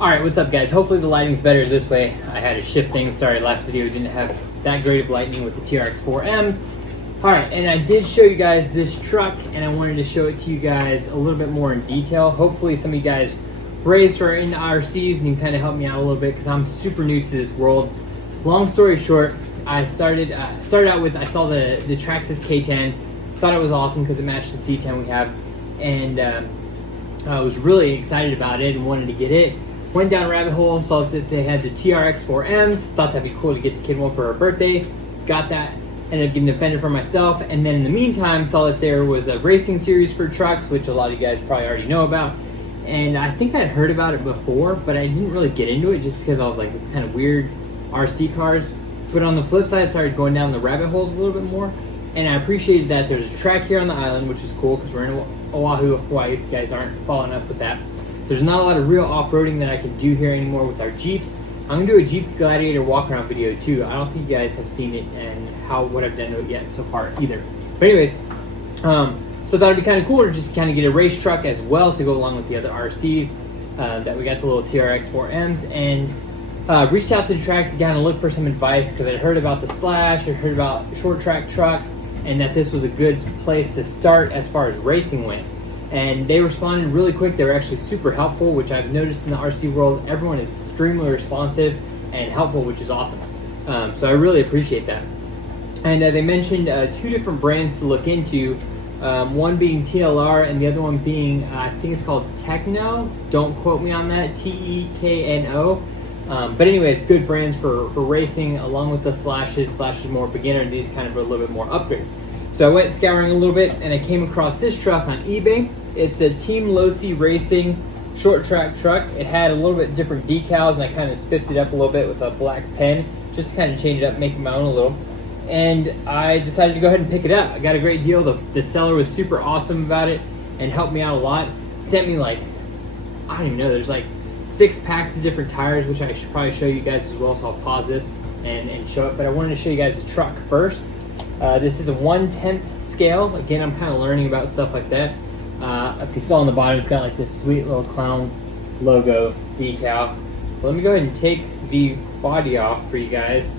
Alright, what's up guys? Hopefully the lighting's better this way. I had to shift things. Sorry, last video didn't have that great of lighting with the TRX4Ms. Alright, and I did show you guys this truck, and I wanted to show it to you guys a little bit more in detail. Hopefully some of you guys race or are into RCs and you can kind of help me out a little bit, because I'm super new to this world. Long story short, I started out with, I saw the Traxxas K10, thought it was awesome because it matched the C10 we have, and I was really excited about it and wanted to get it. Went down a rabbit hole, saw that they had the TRX4Ms, thought that'd be cool to get the kid one for her birthday, got that, ended up getting a Defender for myself, and then in the meantime saw that there was a racing series for trucks, which a lot of you guys probably already know about, and I think I'd heard about it before, but I didn't really get into it just because I was like, it's kind of weird, RC cars. But on the flip side, I started going down the rabbit holes a little bit more, and I appreciated that there's a track here on the island, which is cool because we're in Oahu, Hawaii, if you guys aren't following up with that. There's not a lot of real off-roading that I can do here anymore with our Jeeps. I'm gonna do a Jeep Gladiator walk-around video too. I don't think you guys have seen it and what I've done to it yet so far either. But anyways, so I thought it'd be kind of cool to just kind of get a race truck as well to go along with the other RCs that we got, the little TRX4Ms, and reached out to the track to kind of look for some advice because I'd heard about the Slash, I'd heard about short track trucks, and that this was a good place to start as far as racing went. And they responded really quick. They were actually super helpful, which I've noticed in the RC world. Everyone is extremely responsive and helpful, which is awesome. So I really appreciate that. And they mentioned two different brands to look into, one being TLR and the other one being, I think it's called Tekno. Don't quote me on that, Tekno. But anyways, good brands for racing, along with the Slashes. Slash is more beginner, and these kind of are a little bit more upgrade. So I went scouring a little bit, and I came across this truck on eBay. It's a Team Losi Racing short track truck. It had a little bit different decals, and I kind of spiffed it up a little bit with a black pen, just to kind of change it up, make it my own a little. And I decided to go ahead and pick it up. I got a great deal. The seller was super awesome about it and helped me out a lot. Sent me like, I don't even know, there's like 6 packs of different tires, which I should probably show you guys as well, so I'll pause this and show it. But I wanted to show you guys the truck first. This is a 1/10 scale. Again, I'm kind of learning about stuff like that. If you saw on the bottom, it's got like this sweet little clown logo decal. Let me go ahead and take the body off for you guys.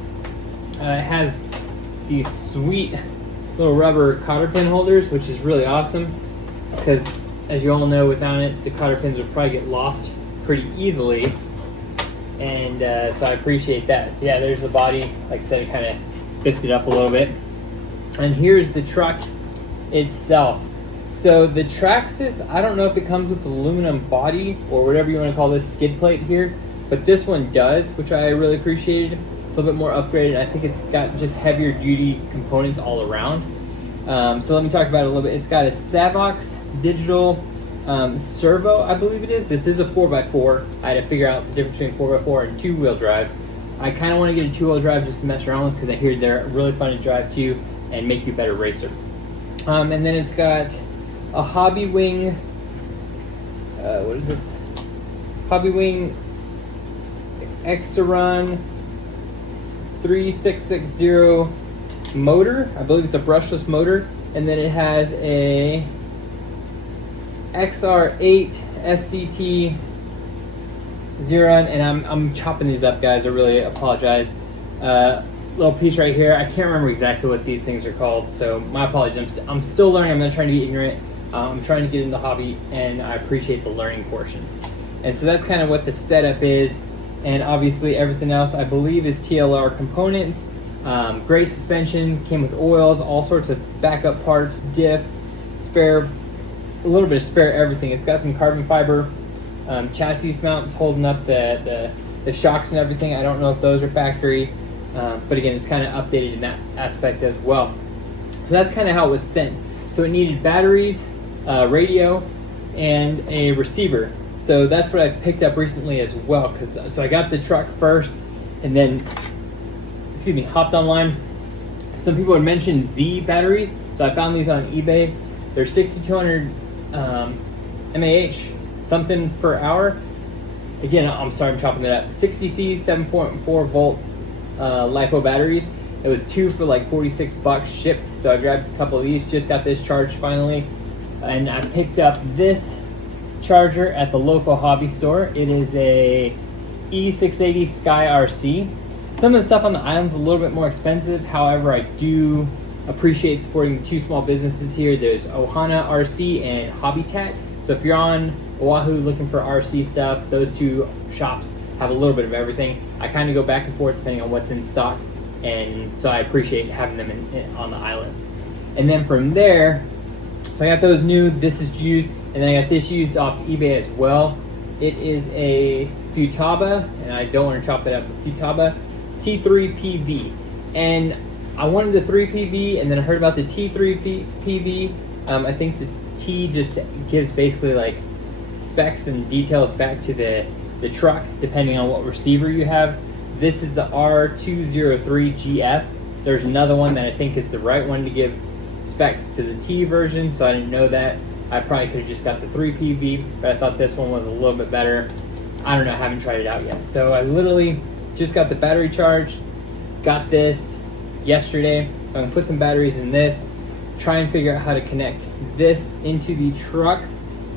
It has these sweet little rubber cotter pin holders, which is really awesome because, as you all know, without it, the cotter pins would probably get lost pretty easily. And so I appreciate that. So yeah, there's the body. Like I said, it kind of spiffed it up a little bit. And here's the truck itself. So the Traxxas, I don't know if it comes with aluminum body or whatever you want to call this skid plate here, but this one does, which I really appreciated. It's a little bit more upgraded. I think it's got just heavier duty components all around. So let me talk about it a little bit. It's got a Savox digital servo, I believe it is. This is a 4x4. I had to figure out the difference between 4x4 and 2-wheel drive. I kind of want to get a 2-wheel drive just to mess around with because I hear they're really fun to drive too and make you a better racer. And then it's got a Hobby Wing, what is this? Hobby Wing Exaron 3660 motor. I believe it's a brushless motor. And then it has a XR8 SCTE 2.0, and I'm chopping these up, guys. I really apologize. Little piece right here. I can't remember exactly what these things are called, so my apologies. I'm still learning. I'm not trying to be ignorant. I'm trying to get in the hobby, and I appreciate the learning portion. And so that's kind of what the setup is, and obviously everything else I believe is TLR components. Great suspension, came with oils, all sorts of backup parts, diffs, spare, a little bit of spare everything. It's got some carbon fiber chassis mounts holding up the shocks and everything. I don't know if those are factory, but again, it's kind of updated in that aspect as well. So that's kind of how it was sent. So it needed batteries, radio, and a receiver. So that's what I picked up recently as well. So I got the truck first, and then, hopped online. Some people had mentioned Z batteries, so I found these on eBay. They're 6,200 mAh, something per hour. Again, I'm sorry, I'm chopping it up. 60C, 7.4 volt LiPo batteries. It was 2 for like $46 shipped, so I grabbed a couple of these. Just got this charged finally, and I picked up this charger at the local hobby store. It is a E680 Sky RC. Some of the stuff on the island is a little bit more expensive. However, I do appreciate supporting the two small businesses here. There's Ohana RC and Hobbytat. So if you're on Oahu looking for RC stuff, those two shops have a little bit of everything. I kind of go back and forth depending on what's in stock, and so I appreciate having them on the island. And then from there, so I got those new, this is used, and then I got this used off eBay as well. It is a Futaba, and I don't want to chop it up, but Futaba T3 PV. And I wanted the 3 PV, and then I heard about the T3 PV. I think the T just gives basically like specs and details back to the truck, depending on what receiver you have. This is the R203GF. There's another one that I think is the right one to give specs to the T version, so I didn't know that. I probably could have just got the 3 PV, but I thought this one was a little bit better. I don't know, I haven't tried it out yet. So I literally just got the battery charged, got this yesterday. So I'm gonna put some batteries in this, try and figure out how to connect this into the truck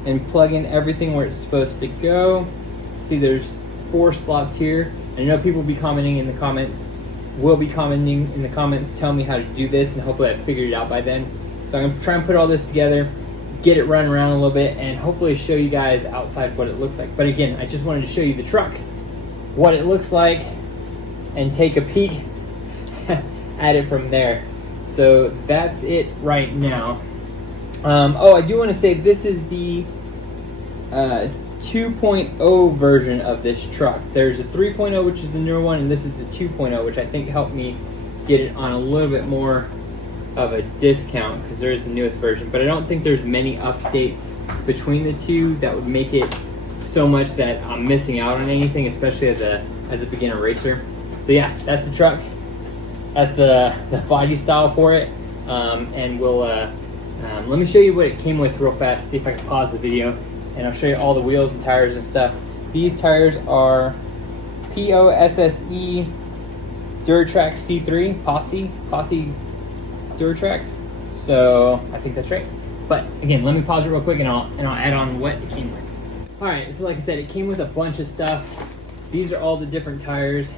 and plug in everything where it's supposed to go. See, there's 4 slots here. I know people will be commenting in the comments, tell me how to do this, and hopefully I've figured it out by then. So I'm gonna try and put all this together, get it running around a little bit, and hopefully show you guys outside what it looks like. But again, I just wanted to show you the truck, what it looks like, and take a peek at it from there. So that's it right now. Oh, I do want to say this is the 2.0 version of this truck. There's a 3.0, which is the newer one, and this is the 2.0, which I think helped me get it on a little bit more of a discount because there is the newest version. But I don't think there's many updates between the two that would make it so much that I'm missing out on anything, especially as a beginner racer. So yeah, that's the truck. That's the body style for it. And we'll let me show you what it came with real fast. See if I can pause the video, and I'll show you all the wheels and tires and stuff. These tires are POSSE Duratrax C3 Posse Duratrax. So I think that's right. But again, let me pause it real quick, and I'll add on what it came with. All right, so like I said, it came with a bunch of stuff. These are all the different tires.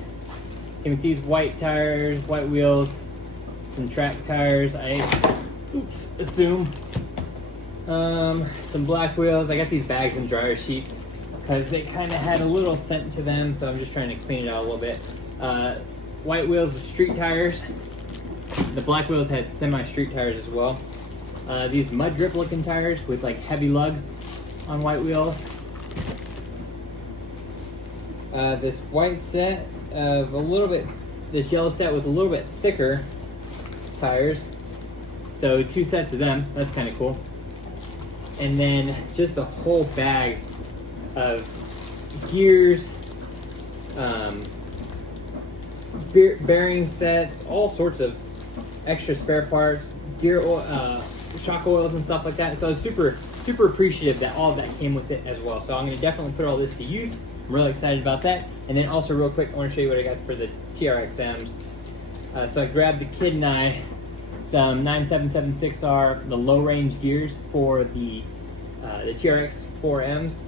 Came with these white tires, white wheels, some track tires. I assume some black wheels. I got these bags and dryer sheets because they kind of had a little scent to them, so I'm just trying to clean it out a little bit. White wheels with street tires. The black wheels had semi-street tires as well. These mud grip looking tires with like heavy lugs on white wheels. This white set of this yellow set with a little bit thicker tires. So 2 sets of them, that's kind of cool. And then just a whole bag of gears, bearing sets, all sorts of extra spare parts, gear oil, shock oils and stuff like that. So I was super appreciative that all of that came with it as well. So I'm going to definitely put all this to use. I'm really excited about that. And then also real quick, I want to show you what I got for the TRXMs. So I grabbed the kid and I some 9776R, the low range gears for the TRX4Ms.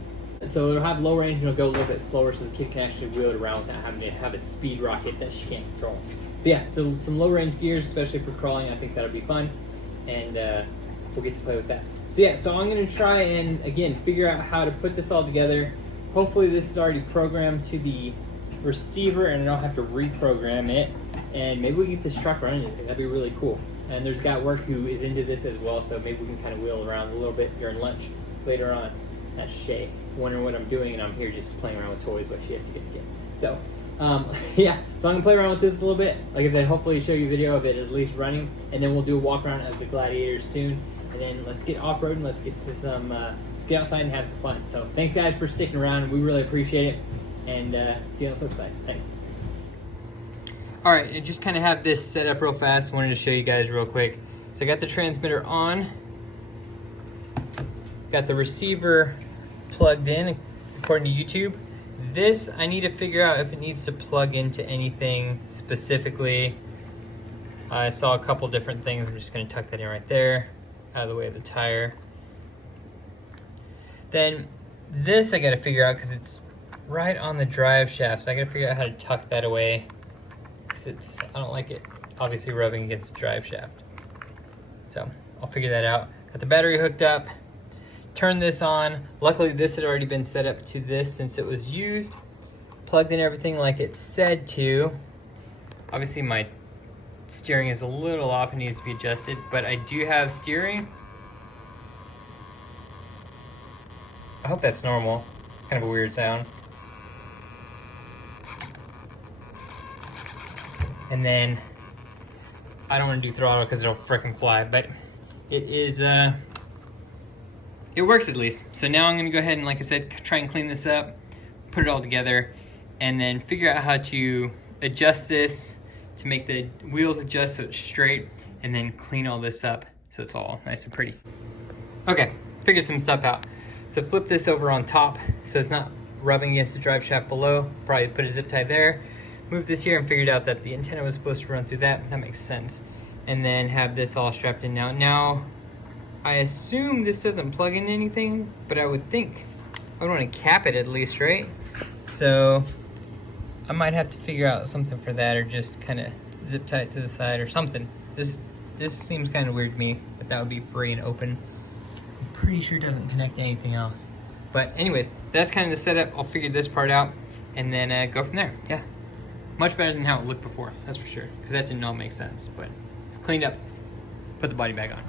So it'll have low range and it'll go a little bit slower, so the kid can actually wheel it around without having to have a speed rocket that she can't control. So yeah, so some low range gears, especially for crawling. I think that'll be fun, and we'll get to play with that. So yeah, so I'm gonna try and again figure out how to put this all together. Hopefully this is already programmed to the receiver and I don't have to reprogram it, and maybe we can get this truck running. That'd be really cool. And there's a guy at work who is into this as well, so maybe we can kind of wheel around a little bit during lunch later on. That's Shay, wondering what I'm doing, and I'm here just playing around with toys, but she has to get the kid. So yeah, so I'm gonna play around with this a little bit. Like I said, hopefully show you a video of it at least running, and then we'll do a walk around of the Gladiators soon, and then let's get off-road and let's get to some let's get outside and have some fun. So thanks guys for sticking around, we really appreciate it, and see you on the flip side. Thanks. All right, I just kind of have this set up real fast. Wanted to show you guys real quick. So I got the transmitter on, got the receiver plugged in according to YouTube. This, I need to figure out if it needs to plug into anything specifically. I saw a couple different things. I'm just gonna tuck that in right there, out of the way of the tire. Then this I gotta figure out because it's right on the drive shaft, so I gotta figure out how to tuck that away because I don't like it obviously rubbing against the drive shaft. So I'll figure that out. Got the battery hooked up, turn this on. Luckily this had already been set up to this since it was used. Plugged in everything like it said to. Obviously my steering is a little off and needs to be adjusted, but I do have steering. I hope that's normal. Kind of a weird sound. And then I don't want to do throttle because it'll frickin' fly, but it is it works at least. So now I'm going to go ahead and, like I said, try and clean this up, put it all together, and then figure out how to adjust this to make the wheels adjust so it's straight, and then clean all this up so it's all nice and pretty. Okay, figure some stuff out. So flip this over on top so it's not rubbing against the drive shaft below. Probably put a zip tie there. Move this here and figured out that the antenna was supposed to run through that. That makes sense. And then have this all strapped in now. Now, I assume this doesn't plug in anything, but I would think I would want to cap it at least, right? So I might have to figure out something for that, or just kind of zip tie it to the side or something. This seems kind of weird to me, but that would be free and open. I'm pretty sure it doesn't connect to anything else. But anyways, that's kind of the setup. I'll figure this part out and then go from there. Yeah, much better than how it looked before, that's for sure, because that didn't all make sense. But cleaned up, put the body back on.